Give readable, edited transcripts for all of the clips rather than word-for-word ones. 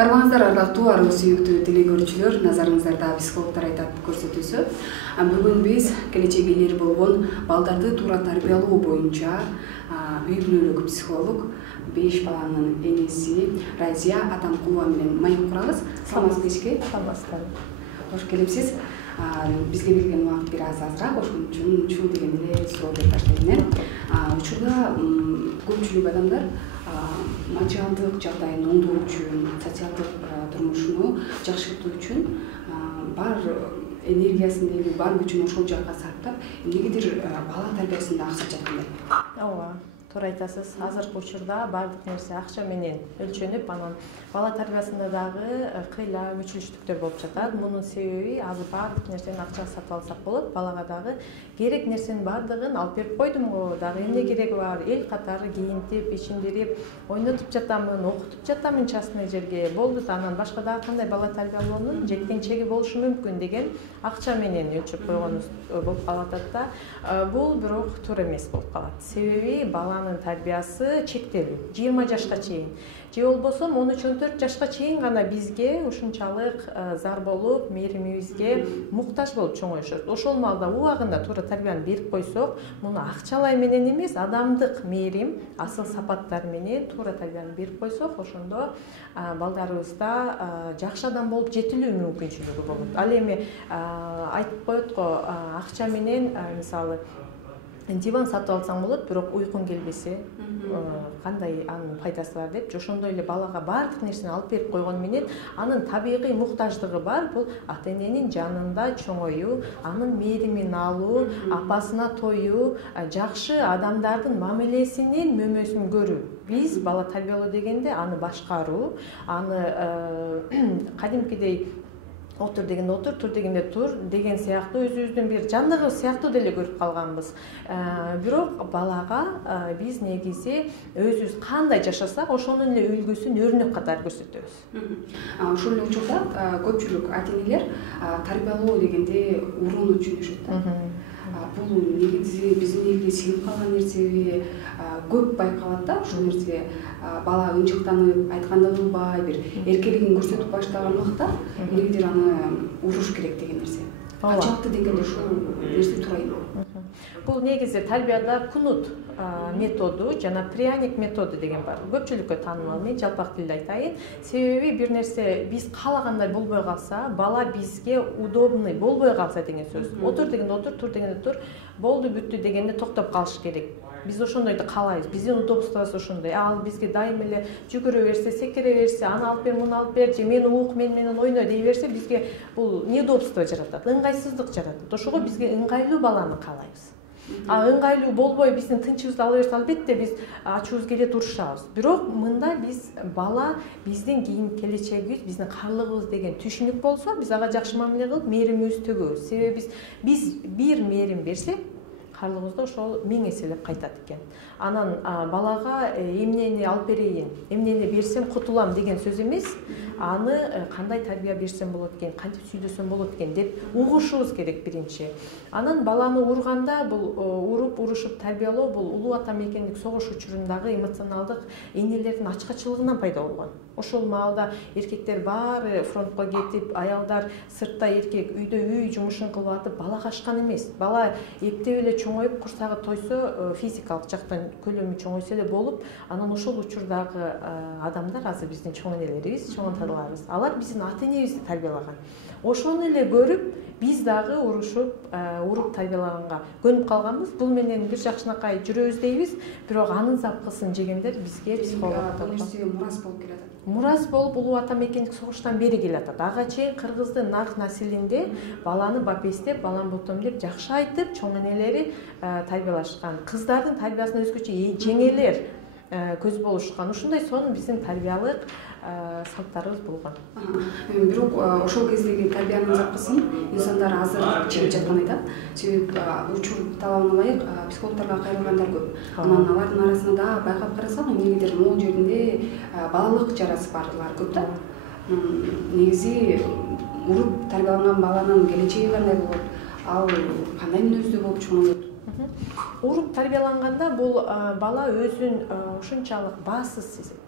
Армаңыздар ардактуу арыз сүйүктүү теле көрүүчүлөр, назарыңыздарда психологдор айтат көрсөтүүсү. Бүгүн биз келечек ээлери болгон балдарды туура тарбиялоо боюнча үй бүлөлүк психолог 5 баланын энеси Разия Атамкулова менен маек курабыз. Саламатсызбы кечке? Саламатсыздар. Кош келипсиз. Бизге берилген убакыт бир аз азыраак, ошон үчүн чуу деген эле суроо берип таштайм. Учурда көпчүлүк адамдар материалдык жагдайын оңдоо үчүн, социалдык турмушуну жакшыртуу үчүн бар энергиясын дейли, бар күчүн ошол жакка сарптап, эмнегедир бала тарбиясында аксап жаткандай. Ооба, туура айтасыз. Азыркы учурда бардык нерсе акча менен өлчөнүп, анан бала тарбиясында дагы кыйла мүчүлүштүктөр болуп жатат. Мунун себеби азыр бардык нерсени акчага сатып алсак болот. Балага дагы керек нерсенин бардыгын алып берип койдум го, дагы эмне кереги бар? Эл катары кийинтип, ичиндирип, ойнотуп жатамын, окутуп жатамын частный жерге. Болду да, анан башка дагы кандай бала тарбиялоонун жеткенчеги болушу мүмкүн деген акча менен өлчөп койгонубуз болуп калат да. Бул бирок туура эмес болуп калат. Себеби баланын тарбиясы чектелүү. 20 жашка чейин. Же болбосо 13-14 жашка чейин гана бизге ушунчалык зар болуп, мээримибизге муктаж болуп чоңоюшат. Ошол маалда убагында туура тарбияны берип койсок, муну акчалай менен эмес, адамдык мээрим, асыл сапаттар менен туура тарбияны берип койсок, ошондо балдарыбызда жакшы адам болуп жетилүү мүмкүнчүлүгү болот. Ал эми айтып коет го, акча менен мисалы диван сатып алсаң болот, бирок уйкуң келбесе, кандай анын пайдасы бар деп, ошондой эле балага бардык нерсени алып берип койгон менен анын табигый муктаждыгы бар. Бул ата эненин жанында чоңоюу, анын мээримин алуу, апасына тоюу, жакшы адамдардын мамилесинин мөмөсүн көрүү. Биз бала тарбиялоо дегенде аны башкаруу, аны кадимкидей отур дегенде отур, тур дегенде тур деген сыяктуу өзүбүздүн бир жандыгыбыз сыяктуу деле көрүп калганбыз. Бирок балага биз негизи өзүбүз кандай жашасак, ошонун эле үлгүсүн өрнөк катары көрсөтөбүз. Ошол эле учурда көпчүлүк ата энелер тарбиялоо дегенде урууну түшүнүшөт да. Бул негизи биздин элге сиңип калган нерсеби, көп байкалат да ушул нерсе. Бала ынжыктанып, айтканды кылбай, бир эркелигин көрсөтүп баштаган убакта эмнегедир аны уруш керек деген нерсе. Качалыктуу деңгээлде ушул нерсе туура эмне? Бул негизи тарбияда кунут методу жана пряник методу деген бар. Көпчүлүккө таанымал, мен жалпак тилде айтайын. Себеби бир нерсе биз каалагандай болбой калса, бала бизге удобный болбой калса деген сөз. Отур дегенде отур, тур дегенде тур, болду бүттү дегенде токтоп калыш керек. Биз ошондойду каалайбыз. Биздин удобствобуз ошондой. Ал бизге дайым эле жүгүрө берсе, секире берсе, аны алып бер, муну алып бер, же мени ук, мен менен ойно дей берсе, бизге бул неудобство жаратат, ыңгайсыздык жаратат. Ошого бизге ыңгайлуу баланы каалайбыз. Ыңгайлуу болбой биздин тынчыбызды ала берсе, албетте биз ачуубуз келет, урушабыз. Бирок мында биз бала биздин кийин келечегибиз, биздин карлыгыбыз деген түшүнүк болсо, биз ага жакшы мамиле кылып, мээримибизди төгөбүз. Себеби биз бир мээрим берсек, карлыгыбызда ошол 1000 эселеп кайтат экен. Анан балага эмнени алып берейин, эмнени берсем кутулам деген сөз эмес, аны кандай тарбия берсем болот экен, кантип сүйлөсөм болот экен деп угушубуз керек биринчи. Анан баланы урганда, бул уруп, урушуп тарбиялоо бул улуу ата мекендик согуш учурундагы эмоционалдык энелердин ачкачылыгынан пайда болгон. Ошол маалда эркектер баары фронтко кетип, аялдар сыртта, эркек үйдө үй жумушун кылып атып, бала качкан эмес. Бала эптеп эле чоңоюп, курсагы тойсо, физикалык жактан көлөмү чоңойсо эле болуп, анан ошол учурдагы адамдар, азыр биздин чоң энелерибиз, чоң аталарыбыз, алар биздин ата энебизди тарбиялаган. Ошону эле көрүп, биз дагы урушуп, уруп тарбиялаганга көнүп калганбыз. Бул менен бир жакшынакай жүрөбүз дейбиз, бирок анын запкысын жегендер бизге психологдор. Бул нерсе мурас болуп келатат. Мурас болуп улуу ата мекендик согуштан бери келатат. Ага чейин кыргыздын нарк населинде баланы бапестеп, балам ботом деп жакшы айтып, чоң энелери тарбиялашкан. Кыздардын тарбиясына өзгөчө жеңелер көз болушкан. Ушундай сонун биздин тарбиялык салттарыбыз болгон. Бирок ошол кездеги тарбиянын запкысын инсандар азыр чегип жаткан айтат. Себеби учур талабына ылайык психологдорго кайрылгандар көп. Анан алардын арасында да байкап карасак, эмнегедир могул жеринде балалык жарасы барлар көп да. Негизи уруп тарбияланган баланын келечеги кандай болот? Ал кандай мүнөздүү болуп чоңойот? Уруп тарбияланганда бул бала өзүн ушунчалык баасыз сезет.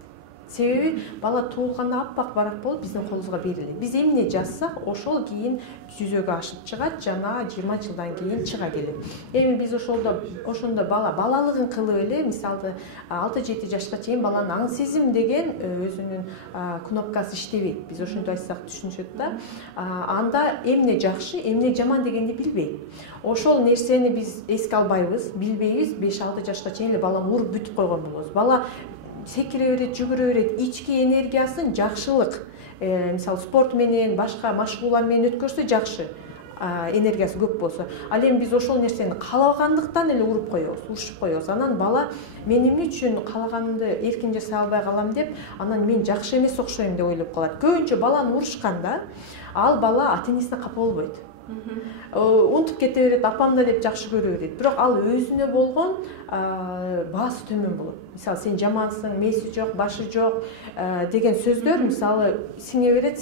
Себеби бала туулганда аппак барак болуп биздин колубузга берилет. Биз эмне жазсак, ошол кийин жүзөгө ашып чыгат жана 20 жылдан кийин чыга келет. Эми биз ошондо балалыгын кылып эле, мисалы 6-7 жашка чейин баланын аң сезим деген өзүнүн кнопкасы иштебейт. Биз ошентип айтсак түшүнүшөт да. Анда эмне жакшы, эмне жаман дегенди билбейт. Ошол нерсени биз эске албайбыз, билбейбиз. 5-6 жашка чейин эле баланы уруп бүтүп койгон болобуз. Бала секире берет, жүгүрө берет, ички энергиясын жакшылык, мисалы спорт менен, башка машыгуулар менен өткөрсө жакшы, энергиясы көп болсо. Ал эми биз ошол нерсени каалагандыктан эле уруп коебуз, урушуп коебуз. Анан бала мен эмне үчүн каалаганымды эркин жасай албай калам деп, анан мен жакшы эмес окшойм деп ойлоп калат. Көбүнчө баланы урушканда ал бала ата-энесине капа болбойт. Унутуп кете берет, апам да деп жакшы көрө берет. Бирок ал өзүнө болгон баасы төмөн болот. Мисалы сен жамансың, меси жок, башы жок деген сөздөр мисалы сиңе берет,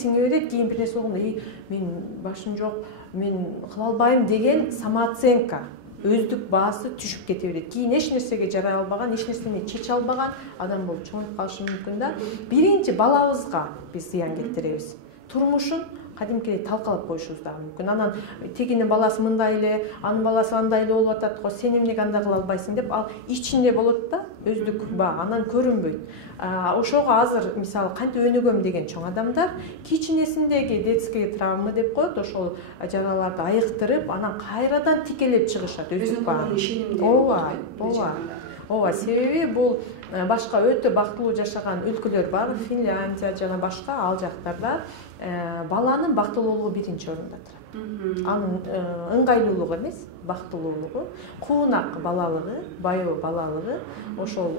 кийин бир нерсе болгондо мен башым жок, мен кыла албайм деген самооценка, өздүк баасы түшүп кете берет. Кийин эч нерсеге жарай албаган, эч нерсени чече албаган адам болуп чоңоюп калышы мүмкүн да. Биринчи балабызга биз зыян келтиребиз. Турмушун кадимкидей талкалап коюшубуз дагы мүмкүн. Анан тегинин баласы мындай эле, анын баласы андай эле болуп атат го, сен эмнеге андай кыла албайсың деп ал ичинде болот да, өздүк баа, анан көрүнбөйт. Ошого азыр мисалы кантип өнүгөм деген чоң адамдар кичинесиндеги детский травма деп коет, ошол жараларды айыктырып, анан кайрадан тикелеп чыгышат өздүк баа. Ооба, себеби бул башка өтө бактылуу жашаган өлкөлөр бар, Финляндия жана башка, ал жактарда баланын бактылуулугу биринчи орунда турат. Анын ыңгайлуулугу эмес, бактылуулугу, куунак балалыгы, баяу балалыгы ошол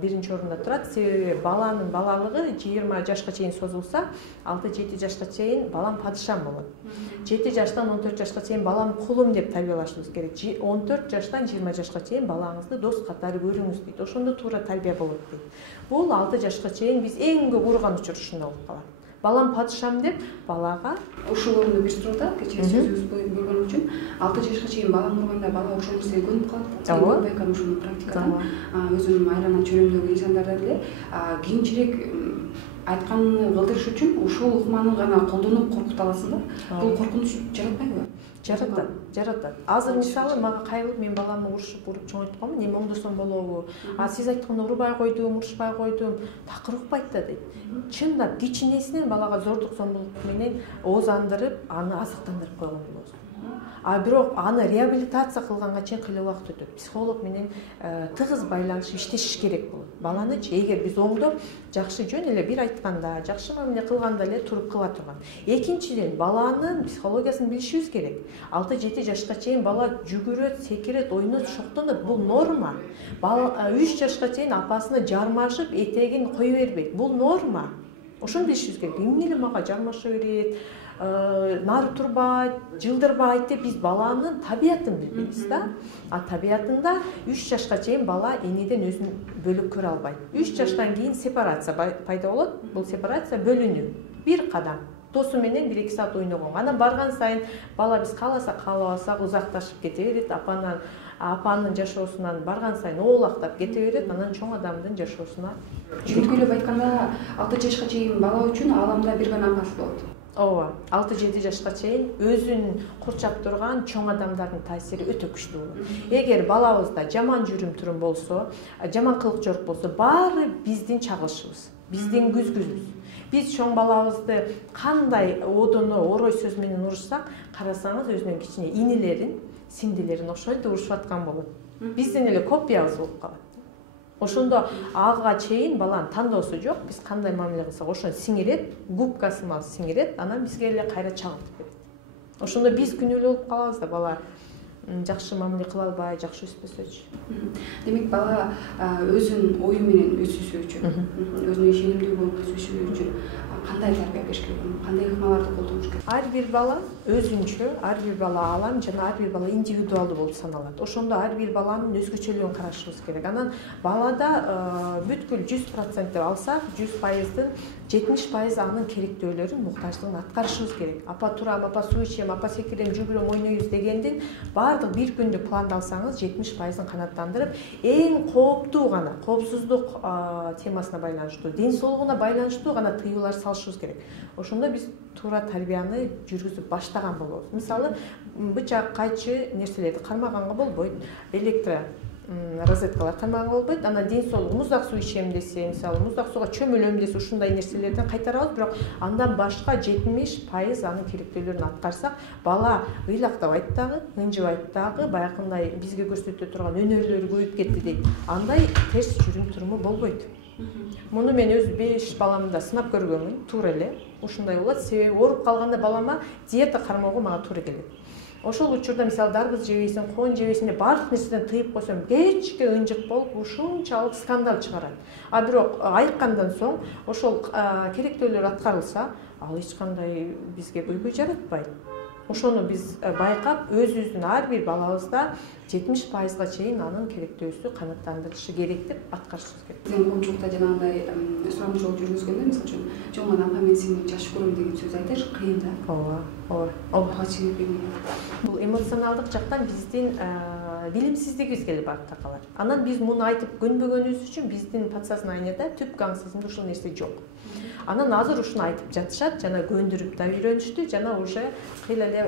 биринчи орунда турат. Себеби баланын балалыгы 20 жашка чейин созулса, 6-7 жашка чейин балам падышам болот. 7 жаштан 14 жашка чейин балам кулум деп тарбиялашыбыз керек. 14 жаштан 20 жашка чейин балаңызды дос катары көрүңүз дейт. Ошондо туура тарбия болот дейт. Бул 6 жашка чейин биз эң көп урган учур ушунда болуп калат. Балам падышам деп балага ушул орунда бир суроо, кечээ сөзүбүз бөлгөн үчүн 6 жашка чейин баланы урганда бала ошол нерсеге көнүп калат. Ооба. Байкам ушуну практикадан өзүнүн айран чөйрөмдөгү инсандарда деле кийинчерээк айтканын кылдырыш үчүн ушул ыкманы гана колдонуп коркута аласың да. Бул коркунуч жаратпайбы? Жаратат. Азыр мисалы мага кайрылып мен баламды уруп чоңойтконмун, эми оңдосом болобу? Сиз айтканда урубай койдум, урушпай койдум, такыр укпайт да дейт. Чындап кичинесинен балага зордук зомбулук менен оозандырып, аны азыктандырып койгон болобуз. Бирок аны реабилитация кылганга чейин кыйла убакыт өтөт. Психолог менен тыгыз байланышып иштешиш керек болот. Баланычы эгер биз оңдоп, жакшы жөн эле бир айтканда, жакшы мамиле кылганда эле туруп кыла турган. Экинчиден баланын психологиясын билишибиз керек. 6-7 жашка чейин бала жүгүрөт, секирет, ойнойт, шоктонот. Бул норма. Бала 3 жашка чейин апасына жармашып, этегин кое бербейт. Бул норма. Ошону билишибиз керек. Эмне эле мага жармаша берет, нары турбайт, жылдырбайт деп биз баланын табиятын билбейбиз да. Табиятында 3 жашка чейин бала энеден өзүн бөлүп көрө албайт. 3 жаштан кийин сепарация пайда болот. Бул сепарация бөлүнүү. Бир кадам. Досу менен 1-2 саат ойногон. Анан барган сайын бала биз кааласак, каалабасак узакташып кете берет. Апанын жашоосунан барган сайын оолактап кете берет. Анан чоң адамдын жашоосуна жүгүрүп айтканда 6 жашка чейин бала үчүн ааламда бир гана апасы болот. Ооба, 6-7 жашка чейин өзүн курчап турган чоң адамдардын таасири өтө күчтүү болот. Эгер балабызда жаман жүрүм-турум болсо, жаман кылык жорук болсо, баары биздин чагылышыбыз, биздин күзгүбүз. Биз чоң балабызды кандай одоно, орой сөз менен урушсак, карасаңыз өзүнүн кичине инилерин, сиңдилерин окшойт урушуп аткан болот. Биздин эле копиябыз болуп калат. Ошондо ага чейин баланын тандоосу жок, биз кандай мамиле кылсак ошону сиңирет, губкасы мал сиңирет, анан бизге эле кайра чагылтып берет. Ошондо биз күнөөлүү болуп калабыз да, бала жакшы мамиле кыла албай, жакшы өспөсөчү. Демек бала өзүнүн ою менен өсүшү үчүн, өзүнө ишенимдүү болуп өсүшү үчүн кандай тарбия бериш керек, кандай ыкмаларды колдонуш керек? ар бир бала өзүнчө, ар бир бала алам жана ар бир бала индивидуалдуу болуп саналат. Ошондо ар бир баланын өзгөчөлүгүн карашыбыз керек. Анан балада бүткүл 100% деп алсак, 100%дын 70% анын керектөөлөрүн, муктаждыгын аткарышыбыз керек. Апа турам, апа суу ичем, апа секирем, жүгүрөм, ойнойбуз дегендин баардык бир күндүк планды алсаңыз 70%ын канааттандырып, эң кооптуу гана, коопсуздук темасына байланыштуу, ден соолугуна байланыштуу гана тыюулар салышыбыз керек. Ошондо биз туура тарбияны жүргүзүп баштаган болобуз. Мисалы, бычак, кайчы нерселерди кармаганга болбойт. Электро розеткалар кармаганга болбойт. Анан ден соолук, муздак суу ичем десе, мисалы, муздак сууга чөмүлөм десе, ушундай нерселерден кайтарабыз, бирок андан башка 70% анын керектөөлөрүн аткарсак, бала ыйлактабайт дагы, ынжыбайт дагы, баягындай бизге көрсөтө турган өнөрлөрү көбөйүп кетти дейт. Андай терс жүрүм туруму болбойт. Муну мен өз 5 баламда сынап көргөнмүн, туура эле. Ушундай болот, себеби ооруп калганда балама диета кармоого мага туура келет. Ошол учурда мисалы дарбыз жебейсиң, коон жебейсиң деп баардык нерседен тыйып койсом, кечке ынжык болуп, ушунчалык скандал чыгарат. А бирок айыккандан соң ошол керектөөлөр аткарылса, ал эч кандай бизге көйгөй жаратпайт. Ошону биз байкап, өзүбүздүн ар бир балабызда 70%га чейин анын керектөөсү канааттандырышы керек деп аткарышыбыз керек. Сен коомчулукта жанагындай сурам жол жүргүзгөндө, мисалы үчүн, жоңгон апа мен сени жакшы көрөм деген сөз айтыш кыйын да. Ооба. Бул эмоционалдык жактан биздин билимсиздигибизге эле барып такалат. Анан биз муну айтып көнбөгөнүбүз үчүн биздин подсознанияда түпкү аңсызында ушул нерсе жок. Анан азыр ушуну айтып жатышат, жана көндүрүп да үйрөнүштү, жана уже кыйла эле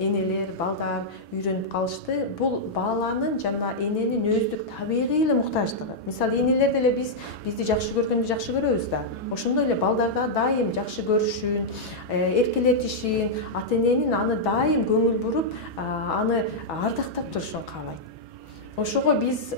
энелер, балдар үйрөнүп калышты. Бул баланын жана эненин өздүк табигый эле муктаждыгы. Мисалы, энелер деле бизди жакшы көргөндү жакшы көрөбүз да. Ошондой эле балдар да дайым жакшы көрүшүн, эркелетишин, ата эненин аны дайым көңүл буруп, аны ардактап турушун каалайт. Ошого биз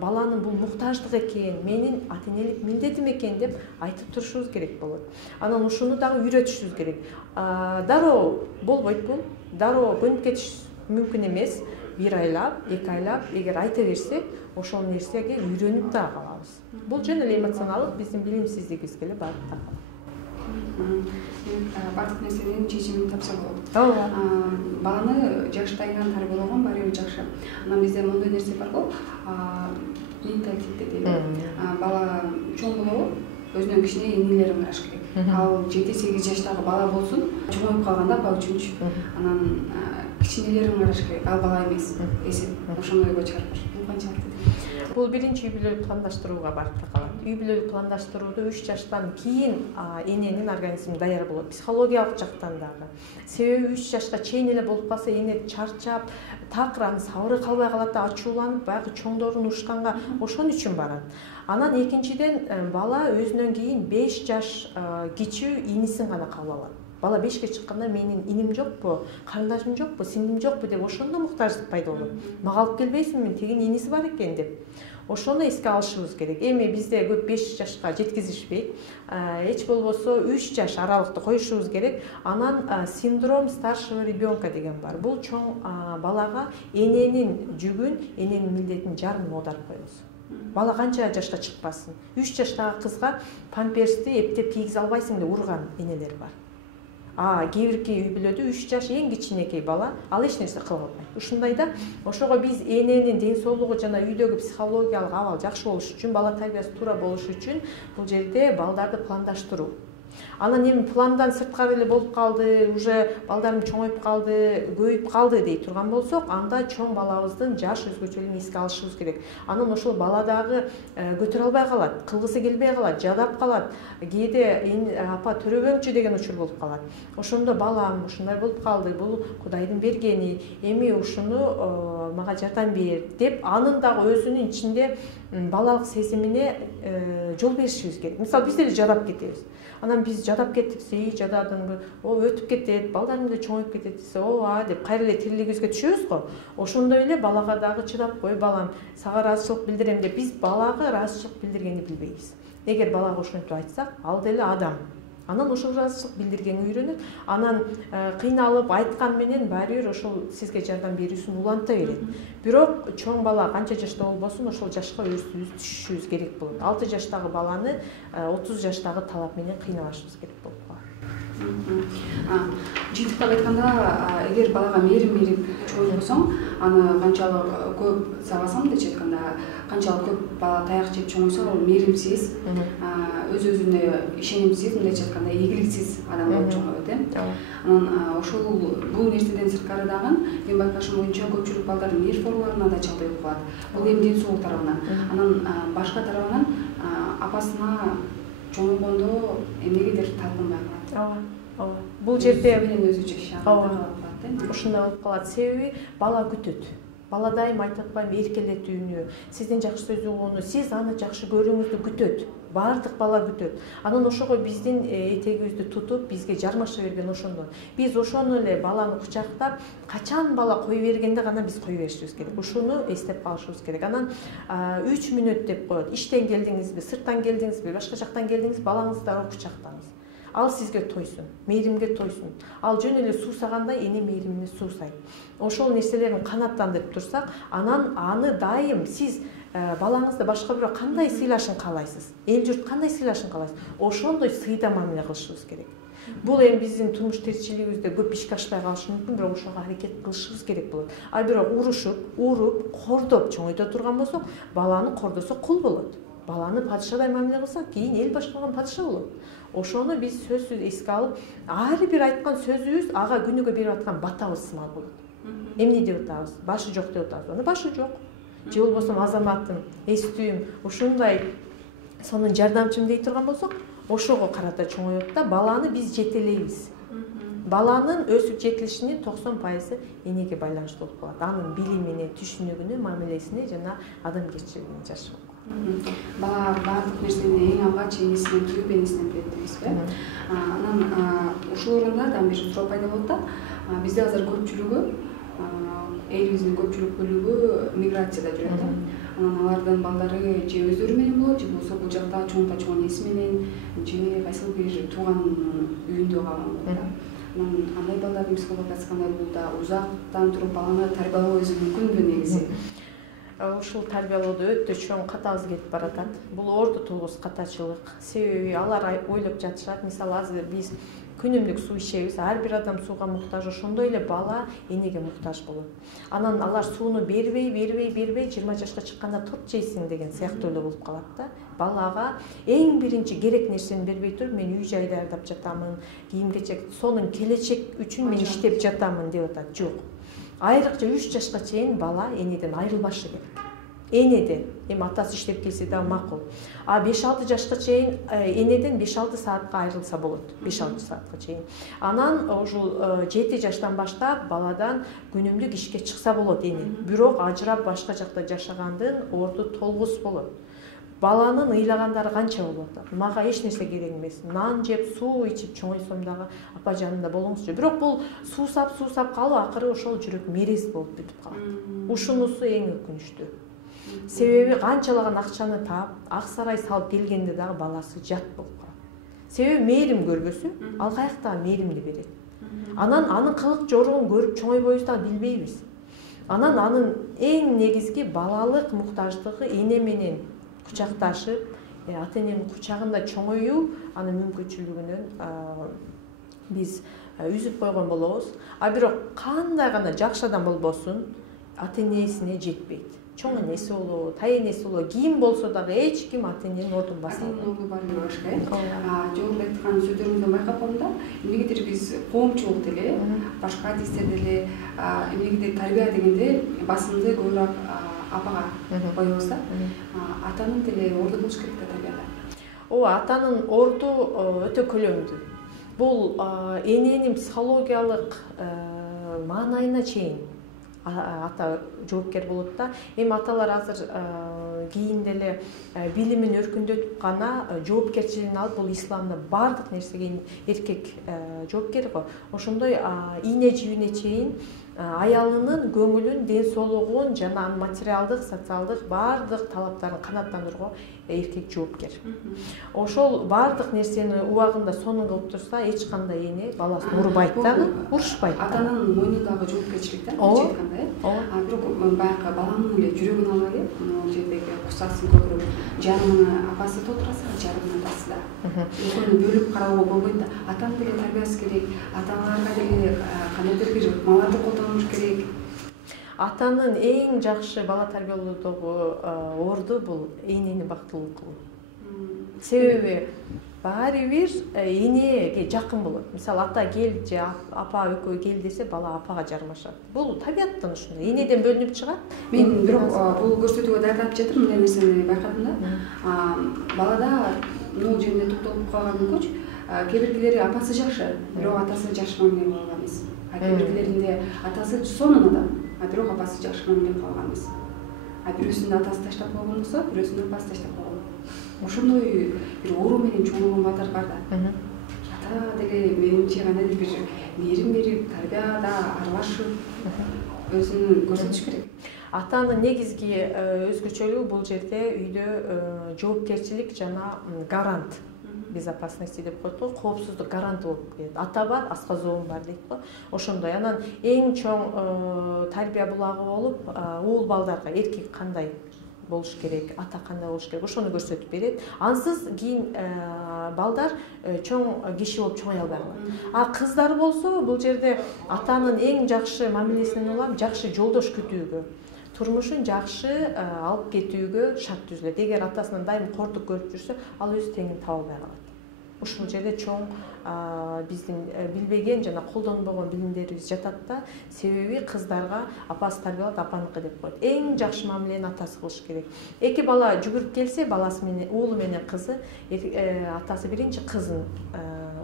баланын бул муктаждык экен, менин ата энелик милдетим экен деп айтып турушубуз керек болот. Анан ушуну дагы үйрөтүшүбүз керек. Дароо болбойт бул. Дароо көнүп кетиш мүмкүн эмес. 1 айлап, 2 айлап, эгер айта берсек, ошол нерсеге үйрөнүп да калабыз. Бул жөн эле эмоционалдык биздин билимсиздигибизге эле барып такалат. Бардык нерсенин чечимин тапса болот. Ооба. Баланы жаштайынан тарбиялаган баары бир жакшы. Анан бизде мондой нерсе бар го, менталитет дейли. Бала чоң болобу, өзүнөн кичине энелерин караш керек. Ал 7-8 жаштагы бала болсун, чоңоюп калганда апа үчүнчү. Анан кичинелерин караш керек, ал бала эмес. Эсеп ошондой ойго чыгарып бер. Бул канчалык? Бул биринчи үй бүлөлүк пландаштырууга барып такалат. Үй бүлөлүк пландаштырууда 3 жаштан кийин эненин организми даяр болот, психологиялык жактан дагы. Себеби 3 жашка чейин эле болуп калса, эне чарчап, такыр сабыры калбай калат да, ачууланып, баягы чоңдордун урушканга ошон үчүн барат. Анан экинчиден бала өзүнөн кийин 5 жаш кичүү инисин гана кабыл алат. Бала 5ке чыкканда менин иним жокпу, карындашым жокпу, сиңдим жокпу деп ошондо муктаждык пайда болот. Мага алып келбейсиңби, тегин иниси бар экен деп. Ошону эске алышыбыз керек. Эми бизде көп 5 жашка жеткизишпейт. Эч болбосо 3 жаш аралыкты коюшубуз керек. Анан синдром старшего ребенка деген бар. Бул чоң балага эненин жүгүн, эненин милдетин жарым оодарып коебуз. Бала канча жашка чыкпасын. 3 жаштагы кызга памперсти эптеп кийгизе албайсың деп урган энелер бар. Кээ бирки үй бүлөдө 3 жаш эң кичинекей бала, ал эч нерсе кыла албайт. Ушундайда ошого биз эненин ден соолугу жана үйдөгү психологиялык абал жакшы болуш үчүн, бала тарбиясы туура болуш үчүн бул жерде балдарды пландаштыруу. Анан эми пландан сырткары эле болуп калды, уже балдарым чоңоюп калды, көбөйүп калды дей турган болсок, анда чоң балабыздын жаш өзгөчөлүгүн эске алышыбыз керек. Анан ошол бала дагы көтөрө албай калат, кылгысы келбей калат, жадап калат. Кээде апа төрөбөңчү деген учур болуп калат. Ошондо балам ушундай болуп калды, бул Кудайдын бергени, эми ушуну мага жардам бер деп, анын дагы өзүнүн ичинде балалык сезимине жол беришибиз керек. Мисалы, биз деле жадап кетебиз. Анан биз жадап кеттик, жададыңбы, өтүп кетет, балдарым да чоңоюп кетет десе, деп кайра эле тирилигибизге түшөбүз го. Ошондой эле балага дагы чыдап кой, балам, сага ыраазычылык билдирем деп биз балага ыраазычылык билдиргенди билбейбиз. Эгер балага ошентип айтсак, ал деле адам. Анан ошол ыраазычылык билдиргенге үйрөнөт. Анан кыйналып айткан менен баары бир ошол сизге жардам берүүсүн уланта берет. Бирок чоң бала канча жашта болбосун, ошол жашка өзүбүз түшүшүбүз керек болот. 6 жаштагы баланы 30 жаштагы талап менен кыйнабашыбыз керек болуп калат. жыйынтыктап айтканда, эгер балага мээрим чоңойбосоң, аны канчалык көп сабасаң дечи айтканда, канчалык көп бала таяк жеп чоңойсо, ал мээримсиз, өз-өзүнө ишенимсиз, мындайча айтканда ийгиликсиз адам болуп чоңойот, Анан ошол бул нерседен сырткары дагы мен байкашым боюнча көпчүлүк балдардын нерв ооруларына да чалдыгып калат. Бул эми ден соолук тарабынан. Анан башка тарабынан апасына чоңойгондо эмнегедир талпынбай калат. Ооба. Бул жерде менен өзүчө шагат. Ушундай болуп калат. Себеби бала күтөт. Бала дайым айтып атпайбы, эркелетүүнү, сиздин жакшы сөз угууну, сиз аны жакшы көрүүңүздү күтөт. Бардык бала күтөт. Анан ошого биздин этегибизди тутуп, бизге жармаша берген ошондон. Биз ошону эле баланы кучактап, качан бала кой бергенде гана биз кой беришибиз керек. Ушуну эстеп калышыбыз керек. Анан 3 мүнөт деп коет. Иштен келдиңизби, сырттан келдиңизби, башка жактан келдиңиз, балаңызды дагы кучактаңыз. Ал сизге тойсун, мээримге тойсун. Ал жөн эле суусагандай эне мээримине суусайт. Ошол нерселерин канааттандырып турсак, анан аны дайым сиз балаңызды башка бирөө кандай сыйлашын каалайсыз? Эл журт кандай сыйлашын каалайсыз? Ошондой сыйда мамиле кылышыбыз керек. Бул эми биздин турмуш тиричилигибизде көп ишке ашпай калышы мүмкүн, бирок ошого аракет кылышыбыз керек болот. А бирок урушуп, уруп, кордоп чоңойто турган болсок, баланы кордосок кул болот. Баланы падышадай мамиле кылсак, кийин эл башкарган падыша болот. Ошону биз сөзсүз эске алып, ар бир айткан сөзүбүз ага күнүгө берип аткан батабыз сымал болот. Эмне деп атабыз? Башы жок деп атабыз. Аны башы жок. Же болбосо азаматтын, эстүүм, ушундай сонун жардамчым дей турган болсок, ошого карата чоңоет да, баланы биз жетелейбиз. Баланын өсүп жетилишинин 90% энеге байланыштуу болуп калат. Анын билимине, түшүнүгүнө, мамилесине жана адамгерчилигине жашоо. Бала баардык нерсени эң алгач энесинен түйүп, энесинен билет дейбизби? Анан ушул орунда дагы бир суроо пайда болот да. Бизде азыр көпчүлүгү, элибиздин көпчүлүк бөлүгү миграцияда жүрөт да. Анан алардын балдары же өздөрү менен болот, же болбосо бул жакта чоң эси менен, же кайсыл бир тууган үйүндө калган болот да. Анан андай балдардын психологиясы кандай? Бул да узактан туруп баланы тарбиялоо өзү мүмкүнбү негизи? Ушул тарбиялоодо өтө чоң катабыз кетип баратат. Бул орду толгус катачылык. Себеби алар ойлоп жатышат, мисалы азыр биз күнүмдүк суу ичебиз, ар бир адам сууга муктаж, ошондой эле бала энеге муктаж болот. Анан алар сууну бербей 20 жашка чыкканда торт жейсиң деген сыяктуу эле болуп калат да. Балага эң биринчи керек нерсени бербей туруп, мен үй жай даярдап жатамын, кийим-кечек, сонун келечек үчүн мен иштеп жатамын деп атат. Жок. Айрыкча 3 жашка чейин бала энеден айрылбашы керек. Энеден, эми атасы иштеп келсе да макул. А 5-6 жашка чейин энеден 5-6 саатка айрылса болот. 5-6 саатка чейин. Анан ушул 7 жаштан баштап баладан күнүмдүк ишке чыкса болот эне. Бирок ажырап башка жакта жашагандын орду толгус болот. Баланын ыйлагандары канча болуп атат? Мага эч нерсе керек эмес. Нан жеп, суу ичип чоңойсом дагы апа жанында болуңузчу. Бирок бул суусап калып, акыры ошол жүрөк мерез болуп бүтүп калат. Ушунусу эң өкүнүчтүү. Себеби канчалаган акчаны таап, ак сарай салып келгенде дагы баласы жат болуп калат. Себеби мээрим көрбөсү, ал каяктагы мээримди берет. Анан анын кылык жоругун көрүп чоңойбойбуз да билбейбиз. Анан анын эң негизги балалык муктаждыгы эне менен кучакташып, ата-эненин кучагында чоңоюу анын мүмкүнчүлүгүнөн биз үзүп койгон болобуз. А бирок кандай гана жакшы адам болбосун, ата-энесине жетпейт. Чоң энеси болобу, тай энеси болобу, ким болсо дагы эч ким ата-эненин ордун баса албайт. Орду бар эле башка, жогоруда айткан сөздөрүңүздөн байкап калдым да, эмнегедир биз коомчулук деле, башка адистерде эле эмнегедир тарбия дегенде басымды көбүрөөк апага коебуз да. Атанын деле орду болуш керек да тарбияда. Ооба, атанын орду өтө көлөмдүү. Бул эненин психологиялык маанайына чейин ата жоопкер болот да. Эми аталар азыр кийинде эле билимин өркүндөтүп гана жоопкерчилигин алып, бул исламда бардык нерсеге эркек жоопкер го. Ошондой ийне жибине чейин аялынын көңүлүн, ден соолугун жана материалдык, социалдык бардык талаптарын канааттандырууга эркек жоопкер. Ошол баардык нерсени убагында сонун кылып турса, эч кандай эне баласын урбайт дагы, урушпайт. Атанын мойнундагы жоопкерчилик да, мынча айтканда, бирок баягы баланын эле жүрөгүн алып эле, могу жердеги кусасын көтөрүп, жарымына апасы толтураса, жарымына атасы да. Экөөнү бөлүп кароого болбойт да. Атанын деле тарбиясы керек, аталарга деле кандайдыр бир маларды колдонуш керек. Атанын эң жакшы бала тарбиялоодогу орду бул энени бактылуу кылуу. Себеби баары бир энеге жакын болот. Мисалы ата кел же апа экөө кел десе, бала апага жармашат. Бул табияттан ушундай. Энеден бөлүнүп чыгат. Мен бирок бул көрсөтүүгө даярдап жатырмын, мындай нерсени байкадым да. Балада нол жеринде токтолуп калган көч, кээ биркилери апасы жакшы, бирок атасы жакшы мамиле кылган эмес. Кээ биркилеринде атасы сонун адам, бирок апасы жакшы мамиле кылган эмес. Бирөөсүндө атасы таштап койгон болсо, бирөөсүндө апасы таштап койгон. Ошондой бир оору менен чоңойгон балдар бар да. Ата деле менимче кандайдыр бир мээрим берип, тарбияда аралашып, өзүн көрсөтүш керек. Атанын негизги өзгөчөлүгү бул жерде үйдө жоопкерчилик жана гарант, безопасности деп коет го, коопсуздук гаранты болуп келет. Ата бар, асказоон бар дейт го. Ошондой. Анан эң чоң тарбия булагы болуп, уул балдарга эркек кандай болуш керек, ата кандай болуш керек, ошону көрсөтүп берет. Ансыз кийин балдар чоң киши болуп чоңой албай калат. Кыздар болсо, бул жерде атанын эң жакшы мамилесинен улам жакшы жолдош күтүүгө, турмушун жакшы алып кетүүгө шарт түзүлөт. Эгер атасынан дайым кордук көрүп жүрсө, ал өз теңин таба албай калат. Ушул жерде чоң биздин билбеген жана колдонбогон билимдерибиз жатат да. Себеби кыздарга апасы тарбиялат, апаныкы деп коет. Эң жакшы мамилени атасы кылыш керек. Эки бала жүгүрүп келсе, баласы менен, уулу менен кызы, атасы биринчи кызын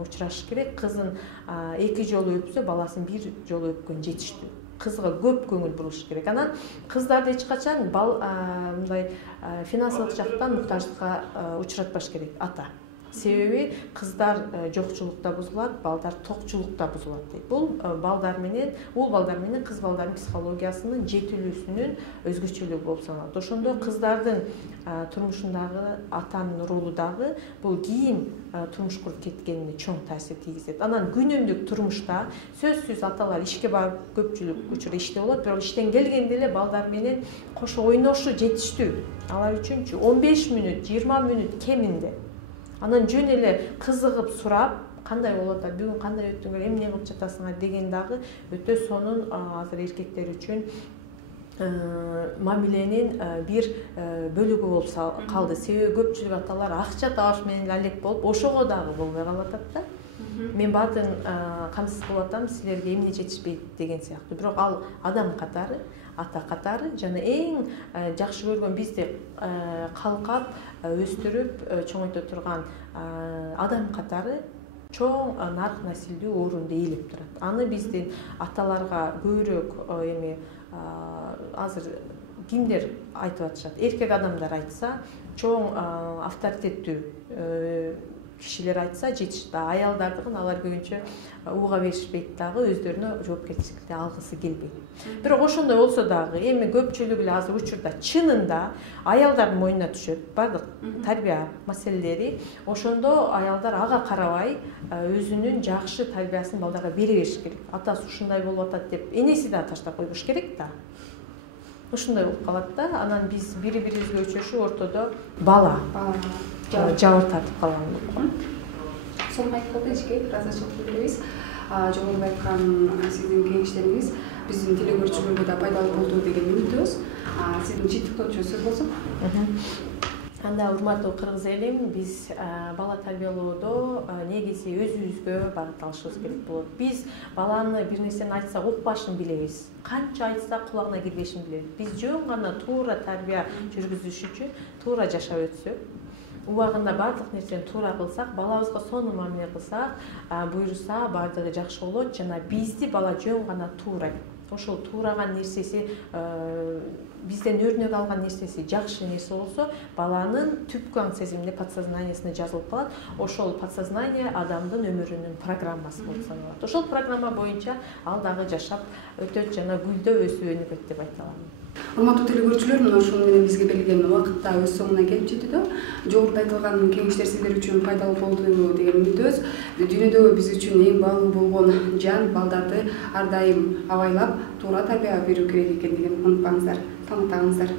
учурашыш керек. Кызын эки жолу өпсө, баласын бир жолу өпкөн жетиштүү. Кызга көп көңүл буруш керек. Анан кыздарды эч качан мындай финансылык жактан муктаждыкка учуратпаш керек ата. Себеби кыздар жокчулукта бузулат, балдар токчулукта бузулат дейт. Бул балдар менен, уул балдар менен кыз балдардын психологиясынын жетилүүсүнүн өзгөчөлүгү болуп саналат. Ошондо кыздардын турмушундагы атанын ролу дагы бул кийин турмуш куруп кеткенине чоң таасир тийгизет. Анан күнүмдүк турмушта сөзсүз аталар ишке барып көпчүлүк учурда иште болот, бирок иштен келгенде эле балдар менен кошо ойношу жетиштүү. Алар үчүнчү 15 мүнөт, 20 мүнөт кеминде. Анан жөн эле кызыгып сурап, кандай болуп атат, бүгүн кандай өттүңөр, эмне кылып жатасыңар деген дагы өтө сонун азыр эркектер үчүн мамиленин бир бөлүгү болуп калды. Себеби көпчүлүк аталар акча табыш менен алек болуп, ошого дагы болбой калатат да. Мен баардыгын камсыз кылып атам, силерге эмне жетишпейт деген сыяктуу. Бирок ал адам катары, ата катары жана эң жакшы көргөн бизди калкап, өстүрүп, чоңойто турган адам катары чоң нарк насилдүү орунду ээлеп турат. Аны биздин аталарга көбүрөөк эми азыр кимдер айтып атышат? Эркек адамдар айтса, чоң авторитеттүү кишилер айтса жетишти. Аялдардыгын алар көбүнчө уга беришпейт дагы, өздөрүнө жоопкерчиликти алгысы келбейт. Бирок ошондой болсо дагы эми көпчүлүгү эле азыр учурда чынында аялдардын мойнуна түшөт бардык тарбия маселелери. Ошондо аялдар ага карабай өзүнүн жакшы тарбиясын балдарга бере бериш керек. Атасы ушундай болуп атат деп энеси да таштап койбош керек да. Ушундай болуп калат да. Анан биз бири-бирибизге өчөшүп ортодо бала жабыр тартып калган болуп калат. Сонун айткылды эчке ыраазычылык билдиребиз. Жогоруда айткан сиздин кеңештериңиз биздин телекөрүүчүлөргө да пайдалуу болду деген үмүттөбүз. Сиздин жыйынтыктоочу сөз болсо. Анда урматтуу кыргыз элим, биз бала тарбиялоодо негизи өзүбүзгө багыт алышыбыз керек болот. Биз баланы бир нерсени айтсак укпашын билебиз. Канча айтсак кулагына кирбешин билебиз. Биз жөн гана туура тарбия жүргүзүш үчүн туура жашап өтсөк, убагында бардык нерсени туура кылсак, балабызга сонун мамиле кылсак, буйруса бардыгы жакшы болот жана бизди бала жөн гана туурайт. Ошол туураган нерсеси, бизден өрнөк алган нерсеси жакшы нерсе болсо, баланын түпкү аң сезимине, подсознаниясына жазылып калат. Ошол подсознание адамдын өмүрүнүн программасы болуп саналат. Ошол программа боюнча ал дагы жашап өтөт жана гүлдөп өсүп өнүгөт деп айта алам. Урматтуу телекөрүүчүлөр, мына ушуну менен бизге берилген убакыт да өз соңуна келип жетүүдө. Жогоруда айтылган кеңештер сиздер үчүн пайдалуу болду деген үмүтөбүз. Дүйнөдө биз үчүн эң баалуу болгон жан балдарды ар дайым абайлап, туура тарбия берүү керек экендигин унутпаңыздар. Саламатта калыңыздар.